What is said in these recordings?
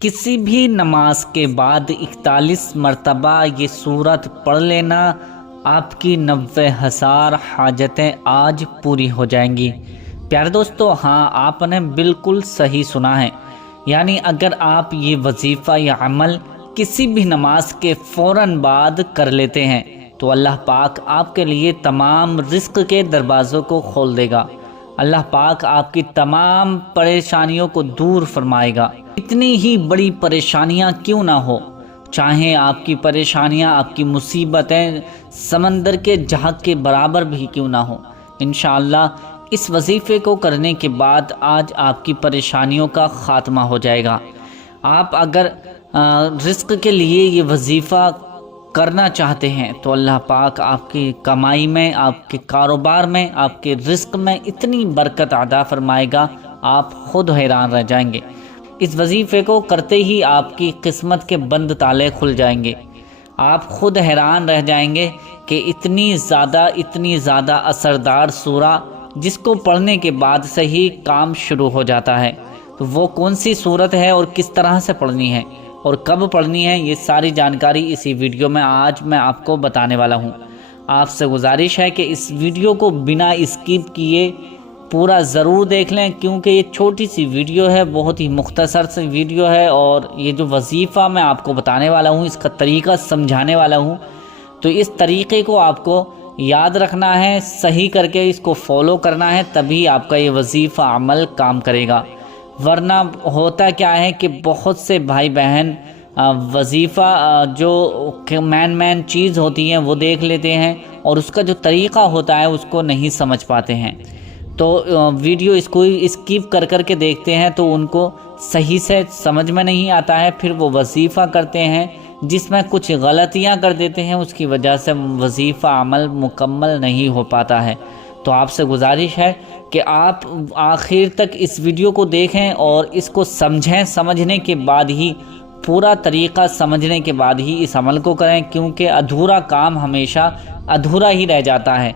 کسی بھی نماز کے بعد 41 مرتبہ یہ سورت پڑھ لینا، آپ کی 90,000 حاجتیں آج پوری ہو جائیں گی۔ پیارے دوستو، ہاں آپ نے بالکل صحیح سنا ہے، یعنی اگر آپ یہ وظیفہ یا عمل کسی بھی نماز کے فوراً بعد کر لیتے ہیں تو اللہ پاک آپ کے لیے تمام رزق کے دروازوں کو کھول دے گا۔ اللہ پاک آپ کی تمام پریشانیوں کو دور فرمائے گا۔ اتنی ہی بڑی پریشانیاں کیوں نہ ہو، چاہے آپ کی پریشانیاں، آپ کی مصیبتیں سمندر کے جہاز کے برابر بھی کیوں نہ ہو، انشاءاللہ اس وظیفے کو کرنے کے بعد آج آپ کی پریشانیوں کا خاتمہ ہو جائے گا۔ آپ اگر رزق کے لیے یہ وظیفہ کرنا چاہتے ہیں تو اللہ پاک آپ کی کمائی میں، آپ کے کاروبار میں، آپ کے رزق میں اتنی برکت عطا فرمائے گا، آپ خود حیران رہ جائیں گے۔ اس وظیفے کو کرتے ہی آپ کی قسمت کے بند تالے کھل جائیں گے۔ آپ خود حیران رہ جائیں گے کہ اتنی زیادہ اثردار سورہ جس کو پڑھنے کے بعد سے ہی کام شروع ہو جاتا ہے، تو وہ کون سی سورت ہے اور کس طرح سے پڑھنی ہے اور کب پڑھنی ہے، یہ ساری جانکاری اسی ویڈیو میں آج میں آپ کو بتانے والا ہوں۔ آپ سے گزارش ہے کہ اس ویڈیو کو بنا اسکپ کیے پورا ضرور دیکھ لیں، کیونکہ یہ چھوٹی سی ویڈیو ہے، بہت ہی مختصر سی ویڈیو ہے، اور یہ جو وظیفہ میں آپ کو بتانے والا ہوں، اس کا طریقہ سمجھانے والا ہوں، تو اس طریقے کو آپ کو یاد رکھنا ہے، صحیح کر کے اس کو فالو کرنا ہے، تبھی آپ کا یہ وظیفہ عمل کام کرے گا۔ ورنہ ہوتا کیا ہے کہ بہت سے بھائی بہن وظیفہ جو مین چیز ہوتی ہیں وہ دیکھ لیتے ہیں اور اس کا جو طریقہ ہوتا ہے اس کو نہیں سمجھ پاتے ہیں، تو ویڈیو اس کو اسکپ کر کے دیکھتے ہیں تو ان کو صحیح سے سمجھ میں نہیں آتا ہے، پھر وہ وظیفہ کرتے ہیں جس میں کچھ غلطیاں کر دیتے ہیں، اس کی وجہ سے وظیفہ عمل مکمل نہیں ہو پاتا ہے۔ تو آپ سے گزارش ہے کہ آپ آخر تک اس ویڈیو کو دیکھیں اور اس کو سمجھیں، سمجھنے کے بعد ہی، پورا طریقہ سمجھنے کے بعد ہی اس عمل کو کریں، کیونکہ ادھورا کام ہمیشہ ادھورا ہی رہ جاتا ہے۔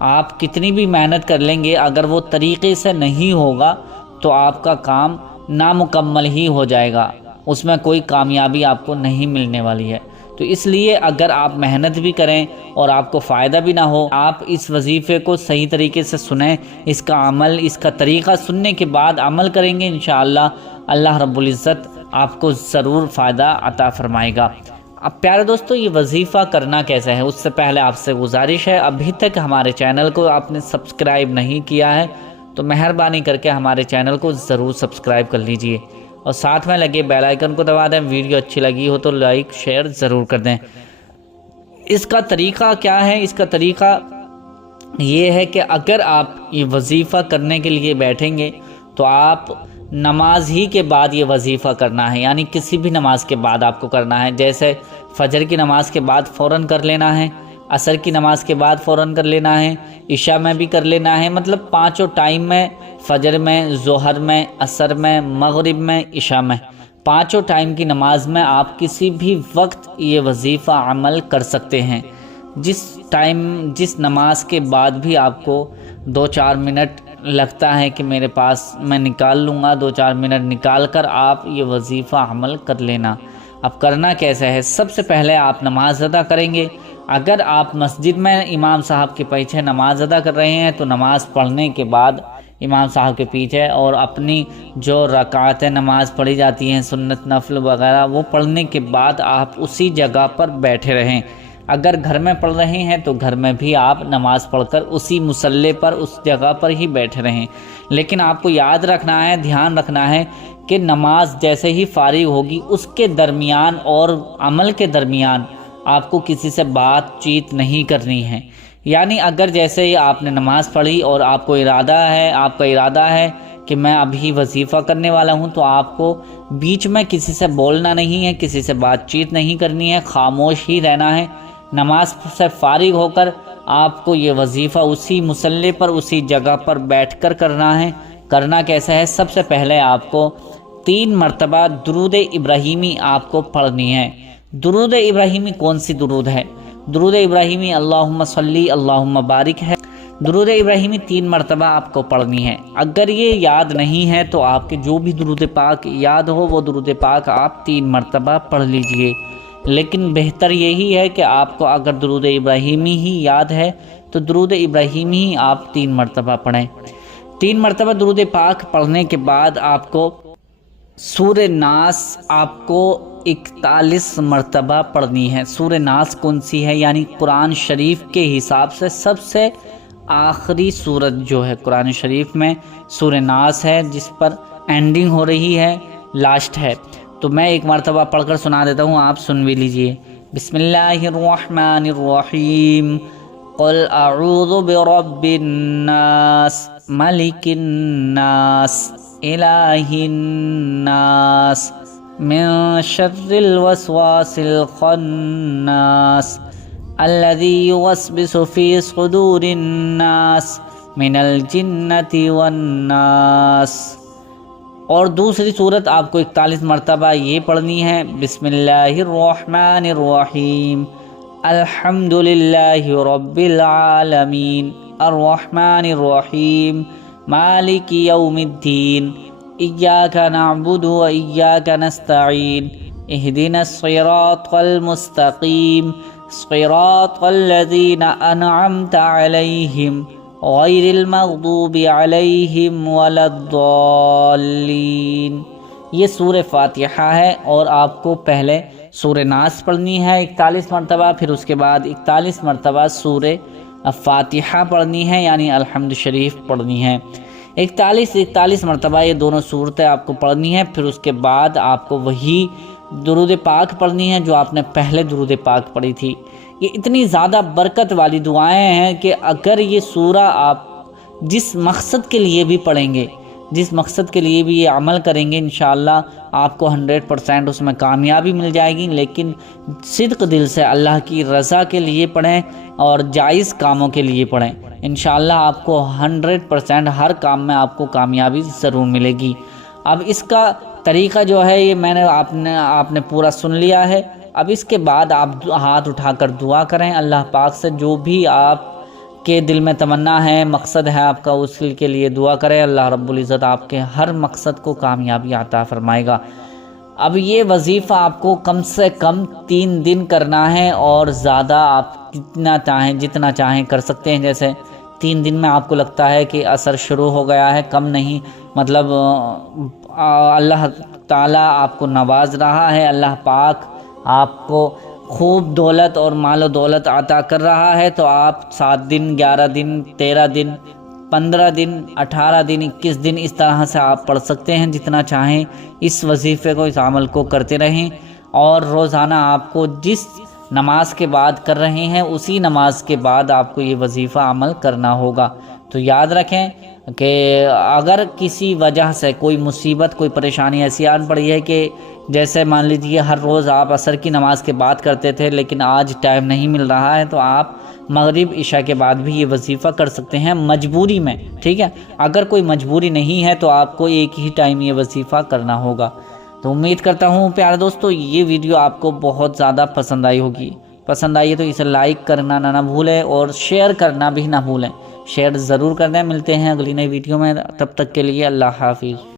آپ کتنی بھی محنت کر لیں گے، اگر وہ طریقے سے نہیں ہوگا تو آپ کا کام نامکمل ہی ہو جائے گا، اس میں کوئی کامیابی آپ کو نہیں ملنے والی ہے۔ تو اس لیے اگر آپ محنت بھی کریں اور آپ کو فائدہ بھی نہ ہو، آپ اس وظیفے کو صحیح طریقے سے سنیں، اس کا عمل، اس کا طریقہ سننے کے بعد عمل کریں گے، انشاءاللہ اللہ رب العزت آپ کو ضرور فائدہ عطا فرمائے گا۔ اب پیارے دوستو، یہ وظیفہ کرنا کیسے ہے، اس سے پہلے آپ سے گزارش ہے، ابھی تک ہمارے چینل کو آپ نے سبسکرائب نہیں کیا ہے تو مہربانی کر کے ہمارے چینل کو ضرور سبسکرائب کر لیجئے اور ساتھ میں لگے بیل آئیکن کو دبا دیں۔ ویڈیو اچھی لگی ہو تو لائک شیئر ضرور کر دیں۔ اس کا طریقہ کیا ہے؟ اس کا طریقہ یہ ہے کہ اگر آپ یہ وظیفہ کرنے کے لیے بیٹھیں گے تو آپ نماز ہی کے بعد یہ وظیفہ کرنا ہے، یعنی کسی بھی نماز کے بعد آپ کو کرنا ہے، جیسے فجر کی نماز کے بعد فوراً کر لینا ہے، عصر کی نماز کے بعد فوراً کر لینا ہے، عشاء میں بھی کر لینا ہے، مطلب پانچوں ٹائم میں، فجر میں، ظہر میں، عصر میں، مغرب میں، عشاء میں، پانچوں ٹائم کی نماز میں آپ کسی بھی وقت یہ وظیفہ عمل کر سکتے ہیں۔ جس نماز کے بعد بھی آپ کو 2-4 منٹ لگتا ہے کہ میرے پاس میں نکال لوں گا، 2-4 منٹ نکال کر آپ یہ وظیفہ عمل کر لینا۔ اب کرنا کیسے ہے؟ سب سے پہلے آپ نماز ادا کریں گے۔ اگر آپ مسجد میں امام صاحب کے پیچھے نماز ادا کر رہے ہیں تو نماز پڑھنے کے بعد امام صاحب کے پیچھے اور اپنی جو رکعتیں نماز پڑھی جاتی ہیں، سنت نفل وغیرہ، وہ پڑھنے کے بعد آپ اسی جگہ پر بیٹھے رہیں۔ اگر گھر میں پڑھ رہے ہیں تو گھر میں بھی آپ نماز پڑھ کر اسی مصلی پر، اس جگہ پر ہی بیٹھے رہیں، لیکن آپ کو یاد رکھنا ہے، دھیان رکھنا ہے کہ نماز جیسے ہی فارغ ہوگی اس کے درمیان اور عمل کے درمیان آپ کو کسی سے بات چیت نہیں کرنی ہے۔ یعنی اگر جیسے ہی آپ نے نماز پڑھی اور آپ کا ارادہ ہے کہ میں ابھی وظیفہ کرنے والا ہوں، تو آپ کو بیچ میں کسی سے بولنا نہیں ہے، کسی سے بات چیت نہیں کرنی ہے، خاموش ہی رہنا ہے۔ نماز سے فارغ ہو کر آپ کو یہ وظیفہ اسی مصلی پر، اسی جگہ پر بیٹھ کر کرنا ہے۔ کرنا کیسا ہے؟ سب سے پہلے آپ کو 3 مرتبہ درود ابراہیمی آپ کو پڑھنی ہے۔ درود ابراہیمی کون سی درود ہے؟ درود ابراہیمی اللہم صلی اللہم بارک ہے۔ درود ابراہیمی 3 مرتبہ آپ کو پڑھنی ہے۔ اگر یہ یاد نہیں ہے تو آپ کے جو بھی درود پاک یاد ہو وہ درود پاک آپ 3 مرتبہ پڑھ لیجئے، لیکن بہتر یہی ہے کہ آپ کو اگر درود ابراہیمی ہی یاد ہے تو درود ابراہیمی ہی آپ 3 مرتبہ پڑھیں۔ 3 مرتبہ درود پاک پڑھنے کے بعد آپ کو سورہ ناس آپ کو 41 مرتبہ پڑھنی ہے۔ سورہ ناس کون سی ہے؟ یعنی قرآن شریف کے حساب سے سب سے آخری سورت جو ہے قرآن شریف میں سورہ ناس ہے، جس پر اینڈنگ ہو رہی ہے، لاسٹ ہے۔ تو میں ایک مرتبہ پڑھ کر سنا دیتا ہوں، آپ سن بھی لیجئے۔ بسم اللہ الرحمن الرحیم، قل اعوذ برب الناس ملک الناس الہ الناس من شر الوسواس الخناس الذي يوسوس في صدور الناس من الجنة والناس۔ اور دوسری صورت آپ کو 41 مرتبہ یہ پڑھنی ہے، بسم اللہ الرحمن الرحیم، الحمد للہ رب العالمین، الرحمن الرحیم، مالک یوم الدین، ایاک نعبد و ایاک نستعین، اہدنا الصراط المستقیم، صراط الذین انعمت علیہم غیر المغضوب علیہم ولا الضالین۔ یہ سورہ فاتحہ ہے، اور آپ کو پہلے سورہ ناس پڑھنی ہے 41 مرتبہ، پھر اس کے بعد 41 مرتبہ سورہ فاتحہ پڑھنی ہے، یعنی الحمد شریف پڑھنی ہے۔ 41 مرتبہ یہ دونوں صورتیں آپ کو پڑھنی ہے، پھر اس کے بعد آپ کو وہی درود پاک پڑھنی ہے جو آپ نے پہلے درود پاک پڑھی تھی۔ یہ اتنی زیادہ برکت والی دعائیں ہیں کہ اگر یہ سورہ آپ جس مقصد کے لیے بھی پڑھیں گے، جس مقصد کے لیے بھی یہ عمل کریں گے، انشاءاللہ آپ کو 100% اس میں کامیابی مل جائے گی، لیکن صدق دل سے اللہ کی رضا کے لیے پڑھیں اور جائز کاموں کے لیے پڑھیں، انشاءاللہ آپ کو 100% ہر کام میں آپ کو کامیابی ضرور ملے گی۔ اب اس کا طریقہ جو ہے یہ میں نے آپ نے پورا سن لیا ہے۔ اب اس کے بعد آپ ہاتھ اٹھا کر دعا کریں اللہ پاک سے، جو بھی آپ کے دل میں تمنا ہے، مقصد ہے آپ کا، اس کے لیے دعا کریں، اللہ رب العزت آپ کے ہر مقصد کو کامیابی عطا فرمائے گا۔ اب یہ وظیفہ آپ کو کم سے کم 3 دن کرنا ہے، اور زیادہ آپ جتنا چاہیں کر سکتے ہیں۔ جیسے 3 دن میں آپ کو لگتا ہے کہ اثر شروع ہو گیا ہے، کم نہیں، مطلب اللہ تعالیٰ آپ کو نواز رہا ہے، اللہ پاک آپ کو خوب دولت اور مال و دولت عطا کر رہا ہے، تو آپ 7 دن 11 دن 13 دن 15 دن 18 دن 21 دن اس طرح سے آپ پڑھ سکتے ہیں، جتنا چاہیں اس وظیفے کو، اس عمل کو کرتے رہیں، اور روزانہ آپ کو جس نماز کے بعد کر رہے ہیں اسی نماز کے بعد آپ کو یہ وظیفہ عمل کرنا ہوگا۔ تو یاد رکھیں کہ اگر کسی وجہ سے کوئی مصیبت، کوئی پریشانی ایسی آن پڑی ہے کہ جیسے مان لیجیے ہر روز آپ عصر کی نماز کے بعد کرتے تھے لیکن آج ٹائم نہیں مل رہا ہے، تو آپ مغرب عشاء کے بعد بھی یہ وظیفہ کر سکتے ہیں مجبوری میں، ٹھیک ہے۔ اگر کوئی مجبوری نہیں ہے تو آپ کو ایک ہی ٹائم یہ وظیفہ کرنا ہوگا۔ تو امید کرتا ہوں پیارے دوستو یہ ویڈیو آپ کو بہت زیادہ پسند آئی ہوگی۔ پسند آئی ہے تو اسے لائک کرنا نہ بھولیں، اور شیئر کرنا بھی نہ بھولیں، شیئر ضرور کر دیں۔ ملتے ہیں اگلی نئی ویڈیو میں، تب تک کے لیے اللہ حافظ۔